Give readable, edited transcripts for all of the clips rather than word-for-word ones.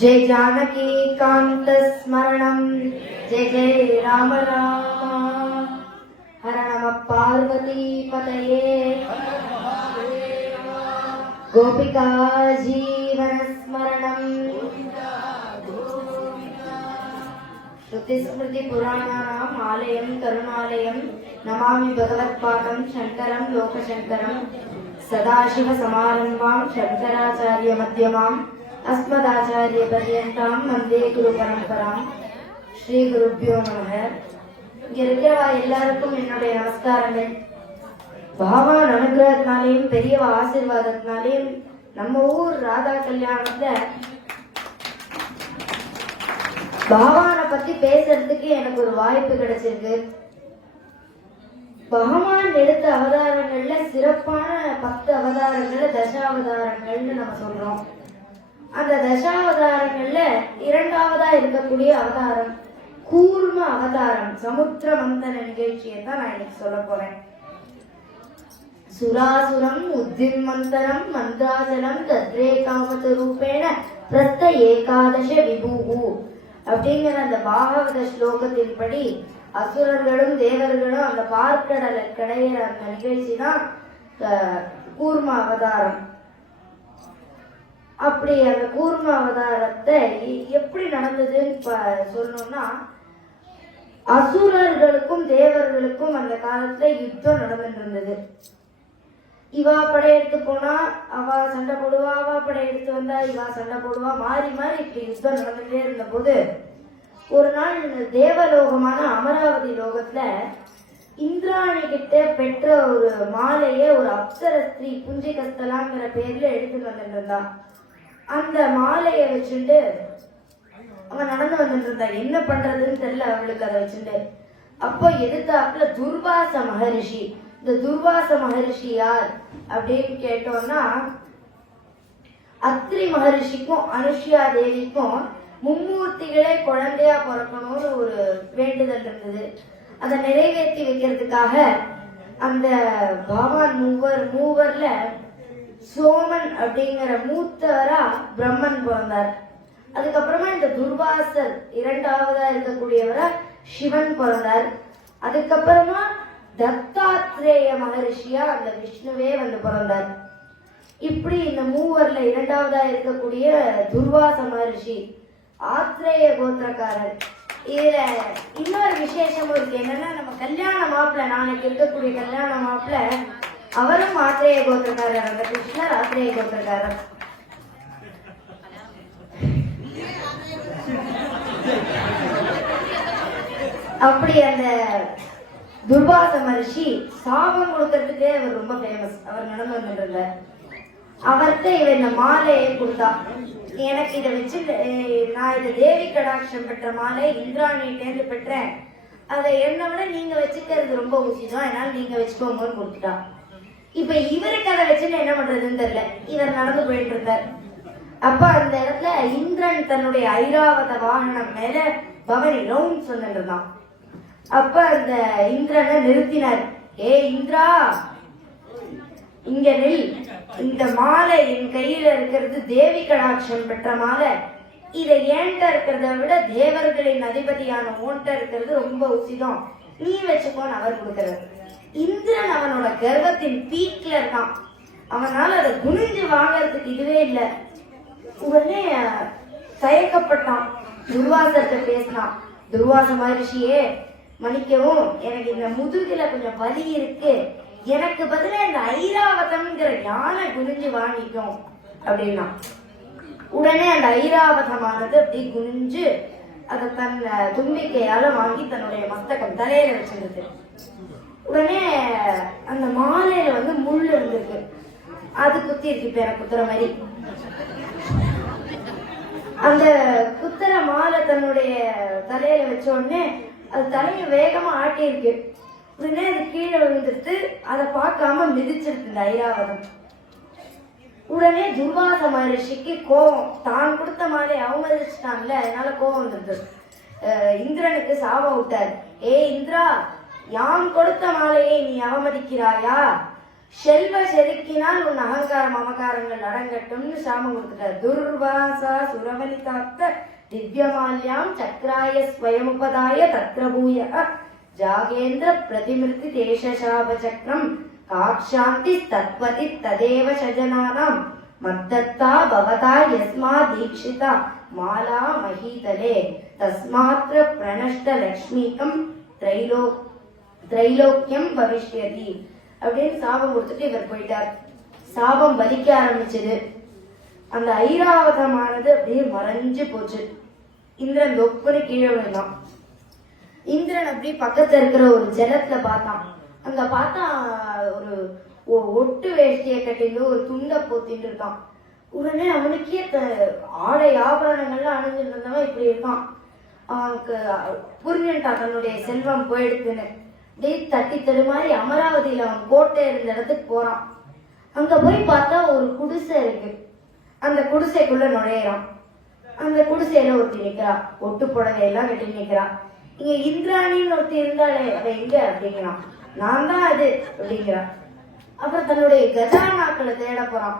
जय जानकी कांत स्मरणं जय जय राम राम। हर नम पार्वती पतये गोपिका जीवन स्मरणं श्रुतिस्मृति पुराणानाम् आलयं करुणालयं नमामि भगवत्पादं शंकरं लोकशंकरं सदाशिव समारंभां शंकराचार्य मध्यमाम् अस्मदाचार्य पर्यन्तां वन्दे गुरु परंपरां। ஸ்ரீ குருப்யோ நமः. இங்க இருக்கிறவா எல்லாருக்கும் என்னுடைய நமஸ்காரங்கள். பகவான் அனுகிரகத்தினாலையும் பெரியவா ஆசீர்வாதத்தினாலையும் நம்ம ஊர் ராதா கல்யாணத்துல பகவானை பத்தி பேசுறதுக்கு எனக்கு ஒரு வாய்ப்பு கிடைச்சிருக்கு. பகவான் எடுத்த அவதாரங்கள்ல சிறப்பான 10 அவதாரங்கள்ல தசாவதாரங்கள்னு நம்ம சொல்றோம். அந்த தசாவதாரங்கள்ல 2வதா இருக்கக்கூடிய அவதாரம் கூர்ம அவதாரம் சமுத்திர மந்தன நிகழ்ச்சியை தான் நான் இன்னைக்கு சொல்ல போறேன். சுராசுரம் உத்திமந்தனம் மந்திராஜலம் தத்ரே காமத ரூபேண பிரத்த ஏகாதச விபூஹு அப்படிங்கிற அந்த பாகவத ஸ்லோகத்தின்படி அசுரர்களும் தேவர்களும் அந்த பார்க்கடலை கிடையிற அந்த நிகழ்ச்சி தான் கூர்ம அவதாரம். அப்படி அந்த கூர்ம அவதாரத்தை எப்படி நடந்ததுன்னு சொல்லணும்னா, அசுரர்களுக்கும் தேவர்களுக்கும் அந்த காலத்துல யுத்தம் நடந்துட்டு இருந்தது. இவா படையெடுத்து போனா அவ சண்டை போடுவா, அவா படையெடுத்து வந்தா இவா சண்டை போடுவா, மாறி மாறி இப்படி யுத்தம் நடந்துட்டே இருந்த போது ஒரு நாள் தேவலோகமான அமராவதி லோகத்துல இந்திராணி கிட்ட பெற்ற ஒரு மாலைய ஒரு அப்சர ஸ்திரீ புஞ்சிகஸ்தலாங்கிற பேர்ல எடுத்துட்டு வந்துட்டு இருந்தா. அந்த மாலைய வச்சுட்டு அவன் நடந்து வந்துட்டு இருந்தா. என்ன பண்றதுன்னு தெரியல அவளுக்கு அதை வச்சுட்டு. அப்போ எதிர்த்தாப்புல துர்வாச மகரிஷி. இந்த துர்வாச மகரிஷி யார் அப்படின்னு கேட்டோம்னா, அத்ரி மகரிஷிக்கும் அனுஷ்யா தேவிக்கும் மும்மூர்த்திகளே குழந்தையா பிறக்கணும்னு ஒரு வேண்டுதல் இருந்தது. அதை நிறைவேற்றி வைக்கிறதுக்காக அந்த பகவான் மூவர்ல சோமன் அப்படிங்கிற மூத்தவரா பிரம்மன் பிறந்தார். அதுக்கப்புறமா இந்த துர்வாசர் 2வதா இருக்கக்கூடியவரா சிவன் பிறந்தார். அதுக்கப்புறமா தத்தாத்ரேய மகரிஷியா அந்த விஷ்ணுவே வந்து பிறந்தார். இப்படி இந்த மூவர்ல 2வதா இருக்கக்கூடிய துர்வாச மகரிஷி ஆத்ரேய கோத்திரக்காரர். இதுல இன்னொரு விசேஷமும் இருக்கு. என்னன்னா, நம்ம கல்யாண மாப்பிள்ள நாளைக்கு இருக்கக்கூடிய கல்யாண மாப்பிள்ள அவரும் ஆத்ரேய கோத்திரக்காரர். அந்த கிருஷ்ணர் ஆத்ரேய கோத்திரக்காரர். அப்படி அந்த துர்வாச மகரிஷி சாபம் கொடுக்கறதுக்கே அவர் ரொம்ப ஃபேமஸ். அவர் நடந்து வந்துருந்தார். அவர்கிட்ட இவன் இந்த மாலையை கொடுத்தா, எனக்கு இதை வச்சு நான் இதை தேவி கடாட்சம் பெற்ற மாலை இந்திராணிட்டேந்து பெற்றேன், அதை என்னை விட நீங்க வச்சுக்கிறது ரொம்ப உச்சிதம், அதனால நீங்க வச்சுக்கோங்கன்னு கொடுத்துட்டா. இப்ப இவருக்கு அதை வச்சுன்னு என்ன பண்றதுன்னு தெரியல. இவர் நடந்து போயிட்டு இருந்தார். அப்ப அந்த இடத்துல இந்திரன் தன்னுடைய ஐராவத வாகனம் மேல பவனி ரவுண்ட் சொன்னிட்டு இருந்தான். அப்ப அந்த இந்திரனை நிறுத்தினார். ஏ இந்திரா, இங்க நில். இந்த மாலை என் கையில இருக்கிறது தேவி கடாட்சம் பெற்ற மாலை. இதை ஏன்ட்ட இருக்கிறத விட தேவர்களின் அதிபதியான ஓன்ட்ட இருக்கிறது ரொம்ப உசிதம், நீ வச்சுக்கோன்னு அவர் கொடுக்கிறார். இந்திரன் அவனோட கர்வத்தின் பீக்ல இருக்கான். அவனால அதை குனிஞ்சு வாங்கறதுக்கு இதுவே இல்லை. உடனே தயக்கப்பட்டான். துர்வாசத்தை பேசினான். துர்வாச மகரிஷியே, மன்னிக்கவும், எனக்கு இந்த முதுகுல கொஞ்சம் வலி இருக்கு, எனக்கு பதிலா இந்த ஐராவதம்ங்கிற யானை குனிஞ்சு வாங்கிக்கும் அப்படின்னா. உடனே அந்த ஐராவதமானது அப்படி குனிஞ்சு அதை தன் தும்பிக்கையால வாங்கி தன்னுடைய மஸ்தகம் தலையில வச்சிருந்தது. உடனே அந்த மாலையில வந்து முள் இருந்திருக்கு. அது குத்தி இருக்கு. இப்ப எனக்கு குத்துற மாதிரி அந்த குத்துற மாலை தன்னுடைய தலையில வச்ச உடனே அது தலையை வேகமா ஆட்டி இருக்கு. உடனே அது கீழே விழுந்துட்டு அதை பார்க்காம மிதிச்சிருக்கு இந்த ஐராவதம். உடனே துர்வாச மகரிஷிக்கு கோபம். தான் கொடுத்த மாலை அவமதிச்சுட்டான்ல, அதனால கோபம் வந்துருது. இந்திரனுக்கு சாபம் விட்டார். ஏ இந்திரா, யாம் கொடுத்த மாலையை நீ அவமதிக்கிறாயா? செல்வ செருக்கினால் உன் அகங்காரம் மமகாரங்கள் அடங்கட்டும்னு சாமம் கொடுத்துட்டார். துர்வாசா சுரவனிதாத்த திவ்யமால்யாம் சக்ராய ஸ்வயமுபதாய தத்ரபூய ஜாகேந்திர பிரதிமிருத்தி தேசசாப சக்கரம் காக்ஷாந்தி தத்வதி ததேவ சஜனானாம் மத்தத்தா பவதா யஸ்மா தீக்ஷிதா மாலா மஹீதலே தஸ்மாத்ர பிரணஷ்ட லக்ஷ்மிகம் திரைலோக்கியம் பவிஷ்யதி அப்படின்னு சாபம் கொடுத்துட்டு இவர் போயிட்டார். சாபம் பலிக்க ஆரம்பிச்சது. அந்த ஐராவதமானது அப்படியே மறைஞ்சு போச்சு. இந்திரன் தொப்புன்னு கீழே விழுந்தான். இந்திரன் அப்படி பக்கத்துல இருக்கிற ஒரு ஜலத்துல பார்த்தான். அங்க பார்த்தா ஒரு ஒட்டு வேஷ்டியை கட்டிட்டு ஒரு துண்டை போத்திட்டு இருக்கான். உடனே அவனுக்கே ஆடை ஆபரணங்கள்லாம் அணிஞ்சிட்டு இருந்தவன் இப்படி இருக்கான். அவனுக்கு புரிஞ்சுட்டான் தன்னுடைய செல்வம் போயிடுத்துன்னு. அப்படியே தட்டி தடுமாறி அமராவதியில அவன் கோட்டை இருந்த இடத்துக்கு போறான். அங்க போய் பார்த்தா ஒரு குடிசை இருக்கு. அந்த குடிசைக்குள்ள நுழையிறான். அந்த குடிசையில ஒருத்தி நிக்கிறா. ஒட்டு புடவையெல்லாம் கட்டி நிக்கிறா. இங்க இந்திராணின்னு ஒருத்தி இருந்தாலே அவ எங்க அப்படிங்கிறான். நான் தான் அது அப்படிங்கிறான். அப்புறம் தன்னுடைய கஜானாக்களை தேட போறான்.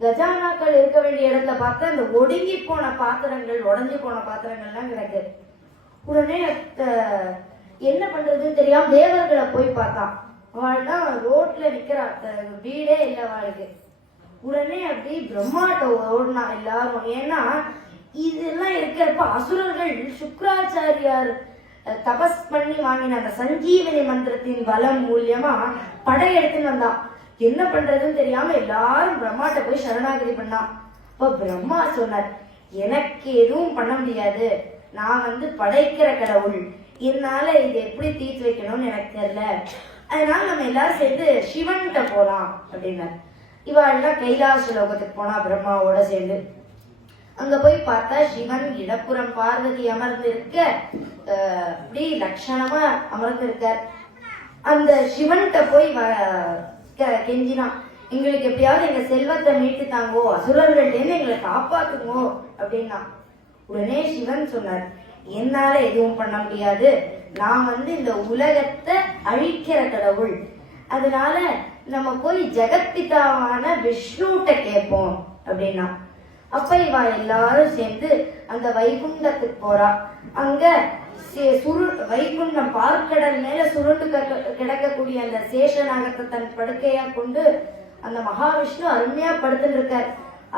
கஜானாக்கள் இருக்க வேண்டிய இடத்துல பார்த்தா இந்த ஒடுங்கி போன பாத்திரங்கள், உடஞ்சி போன பாத்திரங்கள்லாம் கிடக்கு. உடனே என்ன பண்றதுன்னு தெரியாம தேவர்களை போய் பார்த்தான். அவள்தான் ரோட்ல நிக்கிறா. வீடே இல்லை அவளுக்கு. உடனே அப்படி பிரம்மாட்ட ஓடினா எல்லாரும். ஏன்னா இதெல்லாம் இருக்கிறப்ப அசுரர்கள் சுக்ராச்சாரியார் தபஸ் பண்ணி வாங்கின அந்த சஞ்சீவனி மந்திரத்தின் பலம் மூலியமா படையெடுத்துன்னு வந்தான். என்ன பண்றதுன்னு தெரியாம எல்லாரும் பிரம்மாட்ட போய் சரணாகதி பண்ணான். அப்ப பிரம்மா சொன்னார், எனக்கு எதுவும் பண்ண முடியாது, நான் படைக்கிற கடவுள், என்னால இது எப்படி தீர்த்து வைக்கணும்னு எனக்கு தெரியல, அதனால நம்ம எல்லாரும் சேர்ந்து சிவன்கிட்ட போலாம் அப்படின்னார். இவாள்லாம் கைலாச லோகத்துக்கு போனா பிரம்மாவோட சேர்ந்து. அங்க போய் பார்த்தா சிவன் இடப்புறம் பார்வதி அமர்ந்து இருக்க, அப்படி லட்சணமா அமர்ந்து இருக்கார். அந்த சிவன்கிட்ட போய் கெஞ்சினான், எங்களுக்கு எப்படியாவது எங்க செல்வத்தை மீட்டு தாங்கோ, அசுரர்கள்டேன்னு எங்களை காப்பாத்துங்கோ அப்படின்னா. உடனே சிவன் சொன்னார், என்னால எதுவும் பண்ண முடியாது, நான் இந்த உலகத்தை அழிக்கிற கடவுள், அதனால நம்ம போய் ஜெகத்பிதாவான விஷ்ணுட்ட கேட்போம் அப்படின்னா. அப்ப இவா எல்லாரும் சேர்ந்து அந்த வைகுண்டத்துக்கு போறா. அங்க வைகுண்டம் பார்க்கடல் மேல சுருண்டு கிடக்கக்கூடிய அந்த சேஷநாகத்தை தன் படுக்கையா கொண்டு அந்த மகாவிஷ்ணு அருமையா படுத்துட்டு இருக்கார்.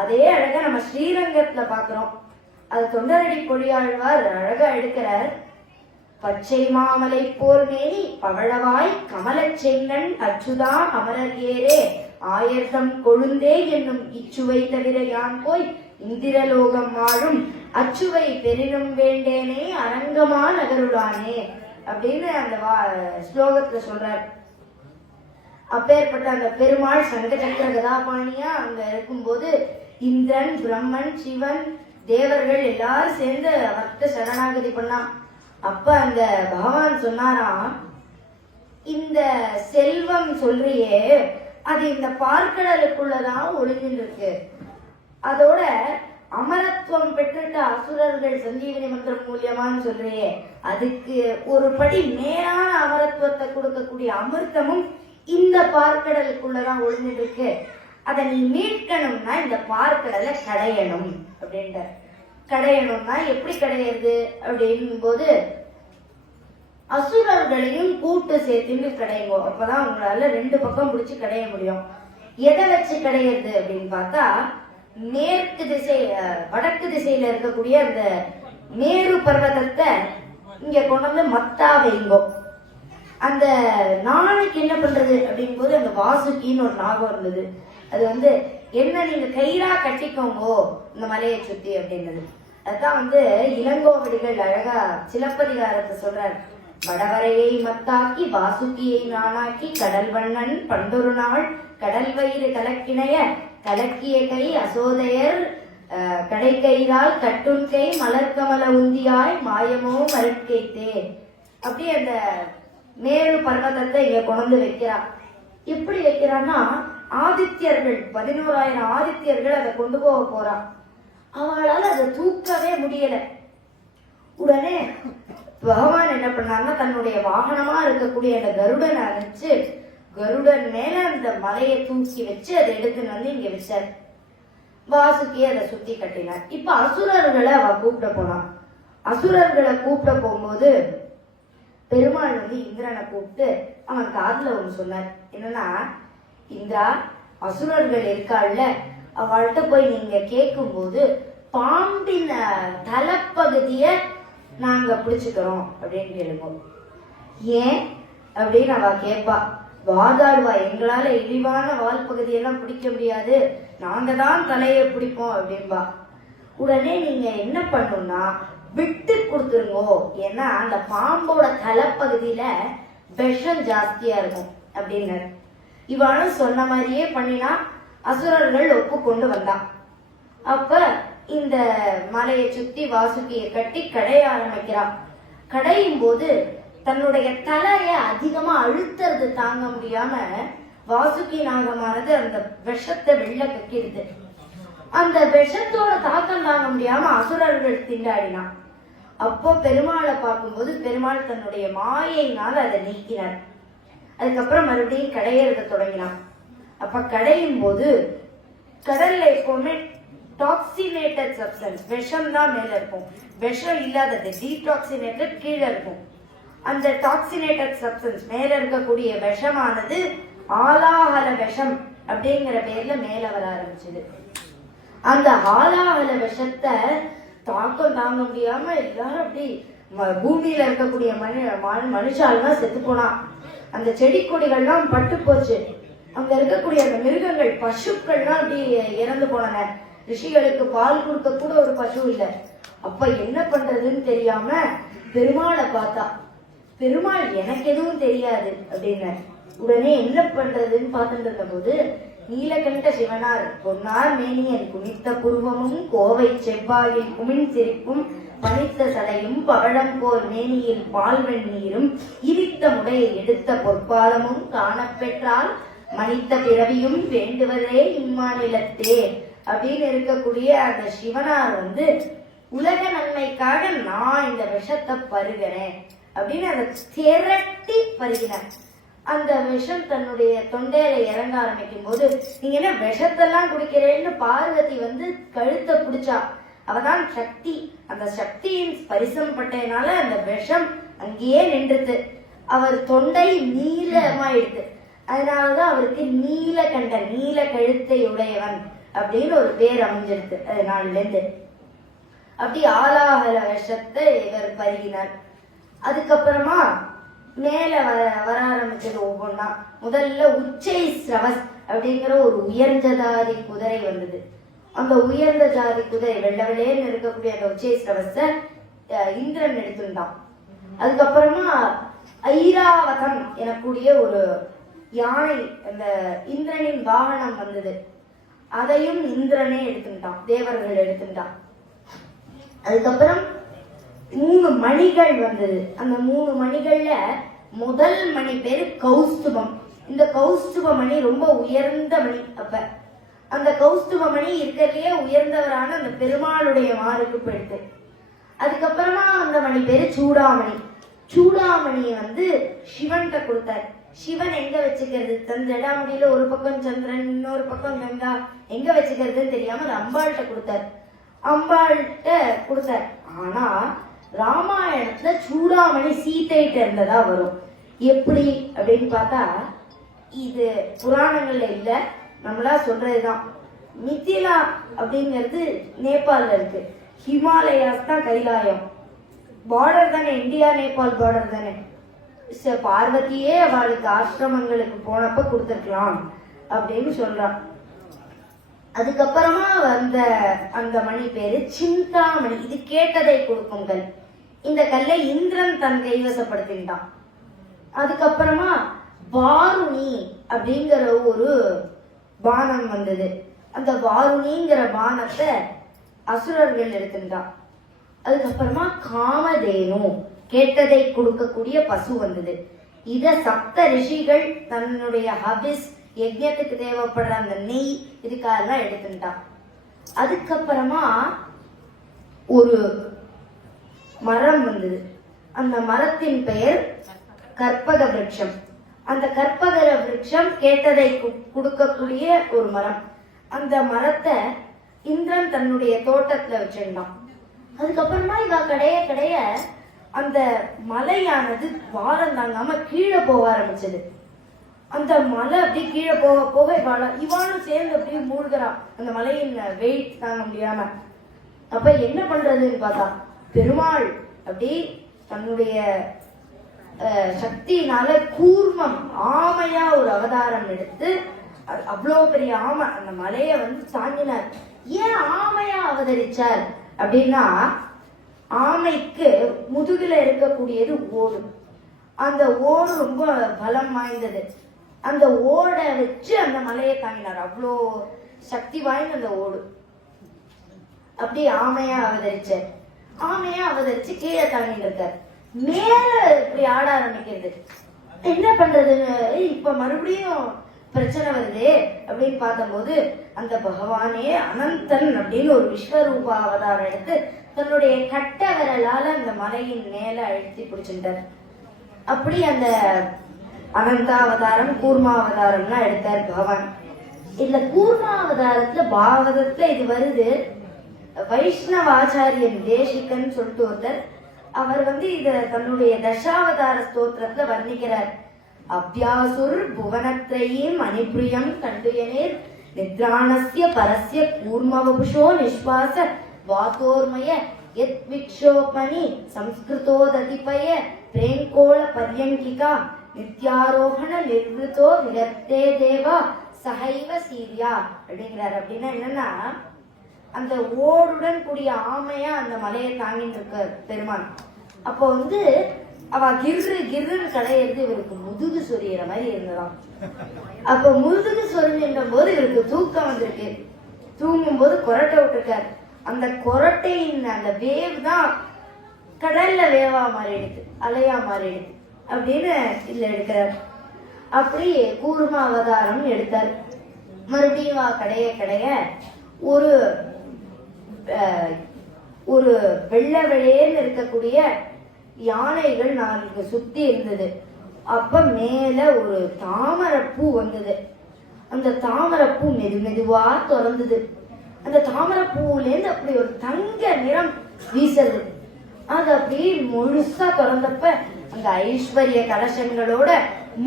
அதே அழகா நம்ம ஸ்ரீரங்கத்துல பாக்குறோம். அது தொண்டரடி பொழியாழ்வார் அழகா எடுக்கிறார். பச்சை மாமலை போல் மேனி பவழவாய் கமலச் செங்கன் அச்சுதா அமரர் ஏரே ஆயர்தம் கொழுந்தே என்னும் இச்சுவை தவிர யான் போய் இந்திரலோகம் வாழும் அச்சுவை பெரினும் வேண்டேனே அரங்கமா நகருளானே அப்படின்னு அந்த ஸ்லோகத்துல சொல்றார். அப்பேற்பட்ட அந்த பெருமாள் சங்க சக்கர கதாபாணியா அங்க இருக்கும்போது இந்திரன், பிரம்மன், சிவன், தேவர்கள் எல்லாரும் சேர்ந்து அவர்கிட்ட சரணாகதி பண்ணான். அப்ப அந்த பகவான் சொன்னாராம், இந்த செல்வம் சொல்றியே அது இந்த பார்க்கடலுக்குள்ளதான் ஒளிஞ்சிருக்கு, அதோட அமரத்துவம் பெற்றுட்ட அசுரர்கள் சஞ்சீவனி மந்திரம் மூலியமான்னு சொல்றியே, அதுக்கு ஒரு படி மேலான அமரத்துவத்தை கொடுக்கக்கூடிய அமிர்தமும் இந்த பார்க்கடலுக்குள்ளதான் ஒளிஞ்சிட்டு இருக்கு. அதை நீ மீட்கணும்னா இந்த பார்க்கடலை கடையணும் அப்படின்ற. கடையணும்னா எப்படி கடையிறது அப்படின் போது அசுரர்களையும் கூட்டு சேர்த்துன்னு கடையுங்க, அப்பதான் உங்களால ரெண்டு பக்கம் பிடிச்சு கடைய முடியும். எதை வச்சு கடையிறது அப்படின்னு பார்த்தா, மேற்கு திசை வடக்கு திசையில இருக்கக்கூடிய அந்த மேரு பர்வதத்தை இங்க கொண்டு மத்தா வைங்கோ. அந்த நாளைக்கு என்ன பண்றது அப்படின் போது அந்த வாசுகின்னு ஒரு நாகம் இருந்தது. அது என்ன நீங்க கயிறா கட்டிக்கோங்கோ இந்த மலையை சுத்தி அப்படின்றது. அதுதான் இளங்கோவடிகள் அழகா சிலப்பதிகாரத்தை சொல்றார். வடவரையை மத்தாக்கி வாசுகியை நானாக்கி கடல் வண்ணன் பண்டொரு நாள் கடல் வயிறு கலக்கிணைய கலக்கிய கை அசோதையர் கடை கயிறால் கட்டுன் கை மலர்கமல உந்தியாய் மாயமோ மறுக்கைத்தே. அப்படி அந்த மேரு பர்வதத்தை இங்க கொண்டு வைக்கிறார். எப்படி வைக்கிறான்னா, ஆதித்யர்கள் 11,000 ஆதித்யர்கள் அதை கொண்டு போக போறா. அவளால் அதை தூக்கவே முடியல. உடனே பகவான் என்ன பண்ணார்னா, தன்னுடைய வாகனமா இருக்கக்கூடிய அந்த கருடனை அழைச்சு கருடன் மேல அந்த மலையை தூக்கி வச்சு அதை எடுத்துன்னு வந்து இங்க வச்சார். வாசுகி அதை சுத்தி கட்டினார். இப்ப அசுரர்களை அவ கூப்பிட போனான். அசுரர்களை கூப்பிட போகும்போது பெருமாள் வந்து இந்திரனை கூப்பிட்டு அவன் காதுல ஒண்ணு சொன்னார். என்னன்னா, இந்திரா, அசுரர்கள் இருக்காள்ல, அவள்கிட்ட போய் நீங்க கேட்கும் போது பாம்பின் தலைப்பகுதிய நாங்க பிடிச்சுக்கிறோம் அப்படின்னு கேளுவோம். ஏன் அப்படின்னு அவ கேட்பா. வாதாடுவா, எங்களால இழிவான வால் பகுதியெல்லாம் பிடிக்க முடியாது, நாங்க தான் தலையை பிடிப்போம் அப்படின்பா. உடனே நீங்க என்ன பண்ணணும்னா விட்டு கொடுத்துருங்கோ, ஏன்னா அந்த பாம்போட தலைப்பகுதியில விஷம் ஜாஸ்தியா இருக்கும் அப்படின்னு. இவனும் சொன்ன மாதிரியே பண்ணினா அசுரர்கள் ஒப்புக்கொண்டு வந்தான். அப்ப இந்த மலையை சுத்தி வாசுகியை கட்டி கடைய ஆரம்பிக்கிறான். கடையும் போது தன்னுடைய தலைய அதிகமா அழுத்துறது தாங்க முடியாம வாசுகி நாகமானது அந்த விஷத்தை வெளில கக்கிடுது. அந்த விஷத்தோட தாக்கம் தாங்க முடியாம அசுரர்கள் திண்டாடினான். அப்போ பெருமாளை பார்க்கும்போது பெருமாள் தன்னுடைய மாயையினால் அதை நீக்கினார். அதுக்கப்புறம் மறுபடியும் கடையறத தொடங்கினான். அப்ப கடையும் போது கடல்ல எப்பவுமே டாக்ஸினேட்டட் சப்ஸ்டன்ஸ், விஷம் தான் மேல இருக்கும், விஷம் இல்லாதது டீடாக்சினேட்டட் கீழே இருக்கும். அந்த டாக்ஸினேட்டட் சப்ஸ்டன்ஸ் மேல இருக்கக்கூடிய விஷமானது ஆலாஹல விஷம் அப்படிங்கிற பேர்ல மேல வர ஆரம்பிச்சது. அந்த ஆலாஹல விஷத்தை தாக்கம் தாங்க முடியாம எல்லாரும் அப்படி பூமியில இருக்கக்கூடிய மனுஷாலாம் செத்து போனான். அந்த செடி கொடிகள்லாம் பட்டு போச்சு. அங்க இருக்கக்கூடிய அந்த மிருகங்கள், பசுக்கள்லாம் அப்படி இறந்து போனன. ரிஷிகளுக்கு பால் கொடுக்க கூட ஒரு பசு இல்லை. அப்ப என்ன பண்றதுன்னு தெரியாம பெருமாளை பார்த்தா. பெருமாள் எனக்கு எதுவும் தெரியாது அப்படின்னு. உடனே என்ன பண்றதுன்னு பார்த்துட்டு இருந்த போது நீலகண்ட சிவனார் பொன்னார் மேனியன் குனித்த புருவமும் கோவை செவ்வாயில் குமின் சிரிப்பும் பனித்த சடையும் பவழம் போல் மேனியில் பால்வெண் நீரும் இரித்த முடையை எடுத்த பொற்பாதமும் காணப்பெற்றால் மனித்த பிறவியும் வேண்டுவதே இம்மாநிலத்தே அப்படின்னு இருக்கக்கூடிய அந்த சிவனார் வந்து உலக நன்மைக்காக நான் இந்த விஷத்தை பருகிறேன் அப்படின்னு அதை திரட்டி பருகினார். அந்த விஷம் தன்னுடைய தொண்டையில இறங்க ஆரம்பிக்கும் போது நீங்க என்ன விஷத்தெல்லாம் குடிக்கிறேன்னு பார்வதி வந்து கழுத்தை பிடிச்சா. அவதான் சக்தி. அந்த சக்தியின் ஸ்பரிசம் பட்டதுனால அந்த விஷம் அங்கேயே நின்றுது. அவர் தொண்டை நீளமாயிடுது. அதனாலதான் அவருக்கு நீலகண்ட, நீல கழுத்தை உடையவன் அப்படின்னு ஒரு பேர் அமைஞ்சிருக்கு. அதனால இருந்து அப்படி ஆலாஹல விஷத்தை இவர் பருகினார். அதுக்கப்புறமா மேல வர ஆரம்பிச்சது ஒவ்வொன்னா. முதல்ல உச்சை ஸ்ரவஸ் அப்படிங்கிற ஒரு உயர்ந்த ஜாதி குதிரை வந்தது. அந்த உயர்ந்த ஜாதி குதிரை வெள்ள வெள்ளையன்னு இருக்கக்கூடிய அந்த உச்சை ஸ்ரவஸ இந்திரன் எடுத்துட்டான். அதுக்கப்புறமா ஐராவதம் எனக்கூடிய ஒரு யானை, அந்த இந்திரனின் வாகனம் வந்தது. அதையும் இந்திரனே எடுத்துட்டான், தேவர்கள் எடுத்துட்டான். அதுக்கப்புறம் 3 மணிகள் வந்தது. அந்த 3 மணிகள்ல முதல் மணி பேரு கௌஸ்துபம். இந்த கௌஸ்துப மணி ரொம்ப உயர்ந்த மணி. அப்ப அந்த கௌஸ்துப மணி இருக்கிறதுலயே உயர்ந்தவரான அந்த பெருமாளுடைய மாருக்கு போயிடுது. அதுக்கப்புறமா அந்த மணி பேரு சூடாமணி. சூடாமணியை வந்து சிவன்கிட்ட கொடுத்தார். சிவன் எங்க வச்சுக்கிறது, தன் ஜடாமுடியில ஒரு பக்கம் சந்திரன், இன்னொரு பக்கம் கங்கா, எங்க வச்சுக்கிறதுன்னு தெரியாம அது அம்பாள்கிட்ட கொடுத்தார். அம்பாள்கிட்ட கொடுத்தார். ஆனா ராமாயணத்துல சூடாமணி சீதைகிட்ட இருந்ததா வரும். எப்படி அப்படின்னு பார்த்தா இது புராணங்கள்ல இல்ல, நம்மளா சொல்றதுதான். மித்திலா அப்படிங்கிறது நேபாள்ல இருக்கு. ஹிமாலயாஸ் தான் கைலாயம். பார்டர் தானே, இந்தியா நேபாள் பார்டர் தானே. பார்வதியே அவளுக்கு ஆசிரமங்களுக்கு போனப்ப கொடுத்துருக்கலாம் அப்படின்னு சொல்றான். அதுக்கப்புறமா வந்த அந்த மணி பேரு சிந்தாமணி. இது கேட்டதை கொடுக்கும் கல். இந்த கல்லை இந்திரன் தன் கைவசப்படுத்திட்டான். அதுக்கப்புறமா வாருணி அப்படிங்கிற ஒரு பானம் வந்தது. அந்த வாருணிங்கிற பானத்தை அசுரர்கள் எடுத்துட்டான். அதுக்கப்புறமா காமதேனு, கேட்டதை கொடுக்கக்கூடிய பசு வந்தது. இத சப்த ரிஷிகள் தன்னுடைய ஹபிஸ் யஜ்ஞத்துக்கு தேவைப்படுற அந்த நெய் இதுக்காக எடுத்துட்டான். அதுக்கப்புறமா ஒரு மரம் வந்தது. அந்த மரத்தின் பெயர் கற்பக விருட்சம். அந்த கற்பகர விருட்சம் கேட்டதை கொடுக்கக்கூடிய ஒரு மரம். அந்த மரத்தை இந்திரன் தன்னுடைய தோட்டத்துல வச்சிருந்தான். அதுக்கப்புறமா இவ கடைய கடைய அந்த மலையானது வாரம் தாங்காம கீழே போக ஆரம்பிச்சது. அந்த மலை அப்படி கீழே போக போக இவானும் சேர்ந்து அப்படியே மூழ்கிறான் அந்த மலையின் வெயிட் தாங்க முடியாம. அப்ப என்ன பண்றதுன்னு பார்த்தா பெருமாள் அப்படி தன்னுடைய சக்தியினால கூர்மம் ஆமையா ஒரு அவதாரம் எடுத்து அவ்வளோ பெரிய ஆமை அந்த மலைய தாங்கினார். ஏன் ஆமையா அவதரிச்சார் அப்படின்னா, ஆமைக்கு முதுகுல இருக்கக்கூடியது ஓடு. அந்த ஓடு ரொம்ப பலம் வாய்ந்தது. அந்த ஓடை வச்சு அந்த மலையை தாங்கினார். அவ்வளோ சக்தி வாய்ந்த அந்த ஓடு. அப்படி ஆமையா அவதரிச்சார். ஆமையா அவதரிச்சு கீழே தாங்கிட்டு இருக்கார். மேல இப்படி ஆட ஆரம்பிக்கிறது. என்ன பண்றதுன்னு இப்ப மறுபடியும் பிரச்சனை வருது அப்படின்னு பார்த்தபோது அந்த பகவானே அனந்தன் அப்படின்னு ஒரு விஸ்வரூப அவதாரம் எடுத்து தன்னுடைய கட்ட விரலால அந்த மலையின் மேல அழுத்தி பிடிச்சிட்டார். அப்படி அந்த அனந்தாவதாரம் கூர்மாவதாரம்லாம் எடுத்தார் பகவான். இல்ல கூர்மாவதாரத்துல பாகவதத்துல இது வருது. வைஷ்ணவ ஆச்சாரியன் தேசிகன் சொல்லிட்டு ஒருத்தர் அவர் இத தன்னுடைய தசாவதார ஸ்தோத்திரத்துல வர்ணிக்கிறார். அபியாசுர் புவனத்ரயீம் அனிப்ரியம் கண்டுயனேர் நித்ராணஸ்ய பரஸ்ய கூர்மவபுஷோ நிஷ்வாச வாதோர்மய யத் விக்ஷோபனி சம்ஸ்கிருதோததிபய பிரேங்கோள பர்யங்கிகா நித்யாரோகண நிர்வதோ விரத்தே தேவா சஹைவ சீரியா அப்படிங்கிறார். அப்படின்னா என்னன்னா, அந்த ஓடுடன் கூடிய ஆமையா அந்த மலையை தாங்கிட்டு இருக்க பெருமான். அப்போ அவ கிர்ரு கிர்ருன்னு கடையிறது இவருக்கு முதுகு சொரியிற மாதிரி இருந்ததாம். அப்ப முதுகு சொரிஞ்சின்ற போது இவருக்கு தூக்கம் வந்திருக்கு. தூங்கும் போது கொரட்டை விட்டுருக்காரு. அந்த கொரட்டையின் அந்த வேவ் தான் கடல்ல வேவா மாறிடுது, அலையா மாறிடுது அப்படின்னு இதுல எடுக்கிறார். அப்படி கூர்ம அவதாரம் எடுத்தார். மறுபடியும் கடைய கடைய ஒரு ஒரு வெள்ளை வெளியேன்னு இருக்கக்கூடிய யானைகள் நாளைக்கு சுத்தி இருந்தது. அப்ப மேல ஒரு தாமரைப்பூ வந்தது. அந்த தாமரைப்பூ மெது மெதுவா திறந்தது. அந்த தாமரைப்பூல இருந்து அப்படி ஒரு தங்க நிறம் வீசுது. அது அப்படியே முழுசா திறந்தப்ப அந்த ஐஸ்வர்ய கலசங்களோட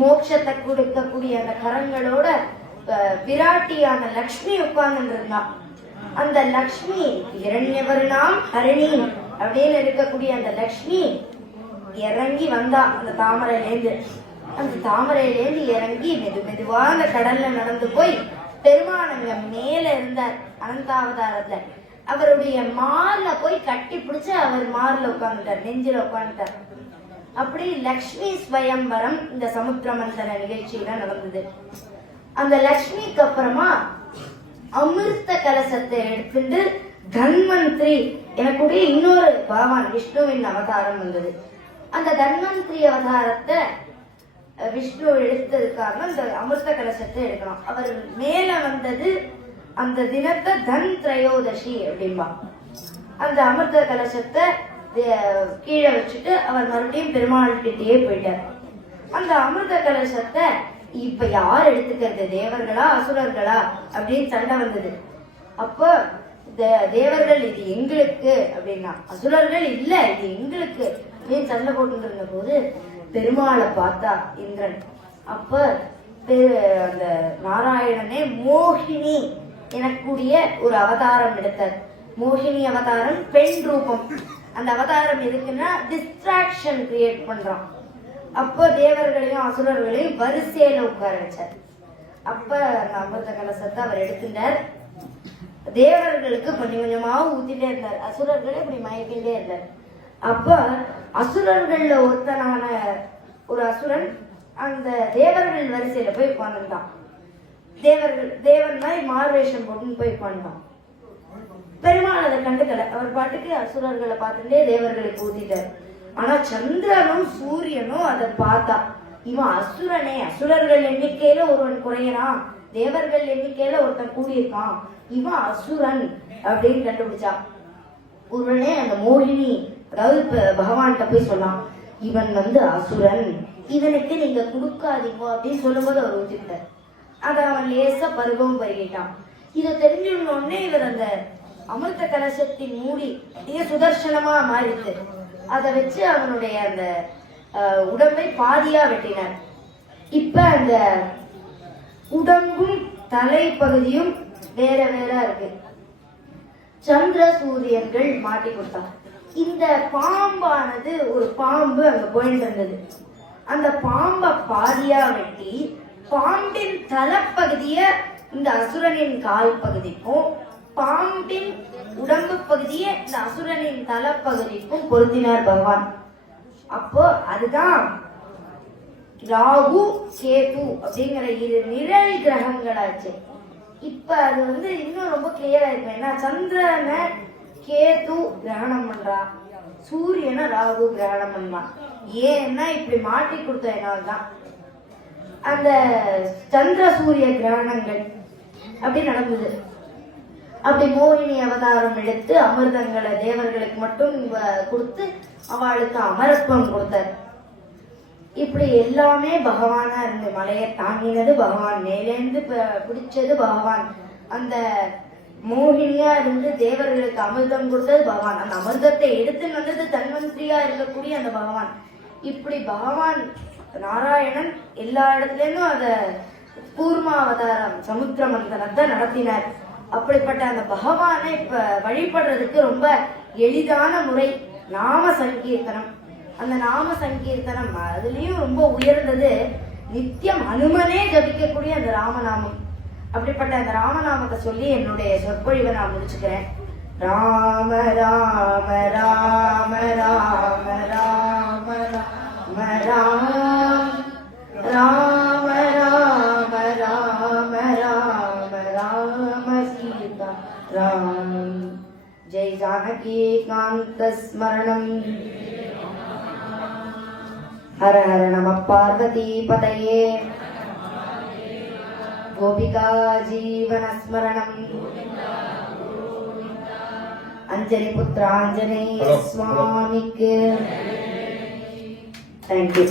மோட்சத்தை கொடுக்கக்கூடிய அந்த கரங்களோட விராட்டியான லக்ஷ்மி உட்கார்ந்து இருந்தா. அந்த லக்ஷ்மி இரண்யவர்ணாம் ஹரிணி அப்படின்னு இருக்கக்கூடிய அந்த லக்ஷ்மி இறங்கி வந்தா அந்த தாமரையிலேருந்து. அந்த தாமரையிலேருந்து இறங்கி மெது மெதுவா அந்த கடல்ல நடந்து போய் பெருமானங்க மேல இருந்தார். அனந்தாவதாரத்துல அவருடைய மார்ல போய் கட்டி பிடிச்சு அவர் மார்ல உட்கார்ந்துட்டார், நெஞ்சில உட்கார்ந்துட்டார். அப்படி லக்ஷ்மி ஸ்வயம்பரம் இந்த சமுத்திர மந்தன நிகழ்ச்சியில நடந்தது. அந்த லக்ஷ்மிக்கு அப்புறமா அமிர்த கலசத்தை எடுத்துட்டு தன்வந்திரி எனக்குடைய இன்னொரு பகவான் விஷ்ணுவின் அவதாரம் வந்தது. அந்த தன்வந்திரி அவதாரத்தை விஷ்ணு எடுத்ததுக்காக அந்த அமிர்த கலசத்தை எடுக்கலாம். அவர் மேல வந்தது அந்த தினத்தை தன் திரையோதசி அப்படின்பா. அந்த அமிர்த கலசத்தை கீழே வச்சுட்டு அவர் மறுபடியும் பெருமாள் கிட்டேயே போயிட்டார். அந்த அமிர்த கலசத்தை இப்ப யார் எடுத்துக்கிறது, தேவர்களா அசுரர்களா அப்படின்னு சண்டை வந்தது. அப்போ தேவர்கள் இது எங்களுக்கு அப்படின்னா, அசுரர்கள் இல்ல இது எங்களுக்கு அப்படின்னு சண்டை போட்டு இருந்த போது பெருமாளை பார்த்தா இந்திரன். அப்ப அந்த நாராயணனே மோகினி எனக்கூடிய ஒரு அவதாரம் எடுத்தார். மோகினி அவதாரம் பெண் ரூபம். அந்த அவதாரம் எதுக்குன்னா டிஸ்ட்ராக்ஷன் கிரியேட் பண்றான். அப்போ தேவர்களையும் அசுரர்களையும் வரிசையில உட்கார வச்சார். அப்ப அந்த அமிர்த கலசத்தை அவர் எடுத்துட்டார். தேவர்களுக்கு கொஞ்சம் கொஞ்சமா ஊத்திட்டே இருந்தார். அசுரர்களே இப்படி மயக்கிட்டே இருந்தார். அப்ப அசுரர்கள்ல ஒருத்தனான ஒரு அசுரன் அந்த தேவர்கள் வரிசையில போய் உட்கார்ந்துட்டான். தேவன் மாதிரி மார்வேஷம் போட்டுன்னு போய் உட்கார்ந்தான். பெருமாள் அதை கண்டுக்கல. அவர் பாட்டுக்கு அசுரர்களை பார்த்துட்டே தேவர்களுக்கு ஊத்திட்டார். ஆனா சந்திரனும் சூரியனும் அதை பார்த்தா, இவன் அசுரனே, அசுரர்கள் எண்ணிக்கையில ஒருவன் குறையறான், தேவர்கள் எண்ணிக்கையில ஒருத்தன் கூடியிருக்கான், இவன் அசுரன் அப்படின்னு கண்டுபிடிச்சா. உடனே அந்த மோகினி அதாவது பகவான்கிட்ட போய் சொன்னான், இவன் அசுரன், இவனுக்கு நீங்க கொடுக்காதீங்க அப்படின்னு சொல்லும்போது அவர் ஒத்துக்கிட்டார். அதை அவன் லேசா பருவம் பருகிட்டான். இதை தெரிஞ்சுடனே இவர் அந்த அமிர்த கலசத்தின் மூடி சுதர்சனமா மாறிட்டு அதை வச்சு அவனுடைய அந்த உடம்பை பாதியா வெட்டினார். இப்ப அந்த உடம்பும் தலைப்பகுதியும் வேற வேற இருக்கு. சந்திர சூரியன்கள் மாட்டி கொடுத்தாங்க. இந்த பாம்பானது ஒரு பாம்பு அங்க போயிட்டு இருந்தது. அந்த பாம்பை பாதியா வெட்டி பாம்பின் தலைப்பகுதிய இந்த அசுரனின் கால் பகுதிக்கும் பாம்பின் உடம்பு பகுதியை இந்த அசுரனின் தலைப்பகுதிக்கும் பொருத்தினார் பகவான். அப்போ அதுதான் ராகு கேது அப்படிங்கிற இரு நிழல் கிரகங்களாச்சு. இப்ப அது இன்னும் ரொம்ப கிளியரா இருக்கு. ஏன்னா சந்திரனை கேது கிரகணம் பண்றா, சூரியனை ராகு கிரகணம் பண்றான். ஏன்னா இப்படி மாட்டி கொடுத்ததுனால்தான் அந்த சந்திர சூரிய கிரகணங்கள் அப்படி நடந்தது. அப்படி மோகினி அவதாரம் எடுத்து அமிர்தங்களை தேவர்களுக்கு மட்டும் கொடுத்து அவளுக்கு அமரத்துவம் கொடுத்தார். இப்படி எல்லாமே பகவானா இருந்து மலையை தாங்கினது பகவான், மேலேந்து பிடிச்சது பகவான், அந்த மோகினியா இருந்து தேவர்களுக்கு அமிர்தம் கொடுத்தது பகவான், அந்த அமிர்தத்தை எடுத்து வந்தது தன்வந்திரியா இருக்கக்கூடிய அந்த பகவான். இப்படி பகவான் நாராயணன் எல்லா இடத்துல இருந்தும் அத கூர்மாவதாரம் சமுத்திர மந்தனத்தை நடத்தினார். அப்படிப்பட்ட அந்த பகவானை இப்ப வழிபடுறதுக்கு ரொம்ப எளிதான முறை நாம சங்கீர்த்தனம். அந்த நாம சங்கீர்த்தனம் அதுலயும் ரொம்ப உயர்ந்தது நித்தியம் அனுமனே ஜபிக்கக்கூடிய அந்த ராமநாமம். அப்படிப்பட்ட அந்த ராமநாமத்தை சொல்லி என்னுடைய சொற்பொழிவை நான் முடிச்சுக்கிறேன். ராம ராம ராம ராம ராம ராம ராம ராம ராம ராம ராம ராம சீதா ராம். ஜெய் ஜானகி காந்த ஸ்மரணம். हर हर नमः पार्वती पतये. गोपिका जीवन स्मरणम्. अंजनी पुत्र आंजनेय स्वामी. Thank you.